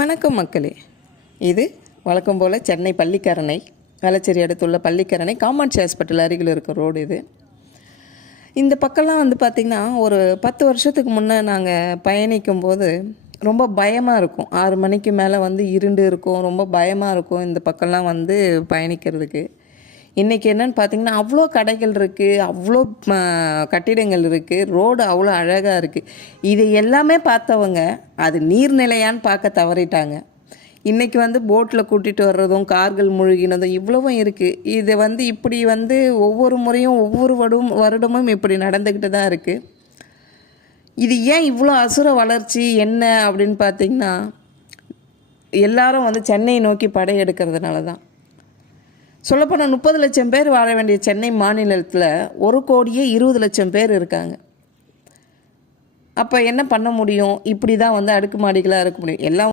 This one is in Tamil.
வணக்கம் மக்களே. இது வழக்கம் போல் சென்னை பள்ளிக்கரணை வேளச்சேரி அடுத்துள்ள பள்ளிக்கரணை காமாட்சி ஹாஸ்பிட்டல் அருகில் இருக்க ரோடு இது. இந்த பக்கம்லாம் பார்த்திங்கன்னா ஒரு 10 வருஷத்துக்கு முன்னே நாங்கள் பயணிக்கும் போது ரொம்ப பயமாக இருக்கும். 6 மணிக்கு மேலே இருண்டு இருக்கும், ரொம்ப பயமாக இருக்கும் இந்த பக்கம்லாம் பயணிக்கிறதுக்கு. இன்றைக்கி என்னென்னு பார்த்திங்கன்னா அவ்வளோ கடைகள் இருக்குது, அவ்வளோ கட்டிடங்கள் இருக்குது, ரோடு அவ்வளோ அழகாக இருக்குது. இதை எல்லாமே பார்த்தவங்க அது நீர்நிலையான்னு பார்க்க தவறிட்டாங்க. இன்றைக்கி போட்டில் கூட்டிகிட்டு வர்றதும் கார்கள் மூழ்கினதும் இவ்வளவும் இருக்குது. இதை இப்படி ஒவ்வொரு முறையும் ஒவ்வொரு வருடமும் இப்படி நடந்துக்கிட்டு தான் இருக்குது. இது ஏன் இவ்வளோ அசுர வளர்ச்சி என்ன அப்படின்னு பார்த்திங்கன்னா எல்லாரும் சென்னையை நோக்கி படையெடுக்கிறதுனால தான். சொல்லப்போனால் 30 லட்சம் பேர் வாழ வேண்டிய சென்னை மாநிலத்தில் 1,20,00,000 பேர் இருக்காங்க. அப்போ என்ன பண்ண முடியும்? இப்படி தான் அடுக்குமாடிகளாக இருக்க முடியும். எல்லாம்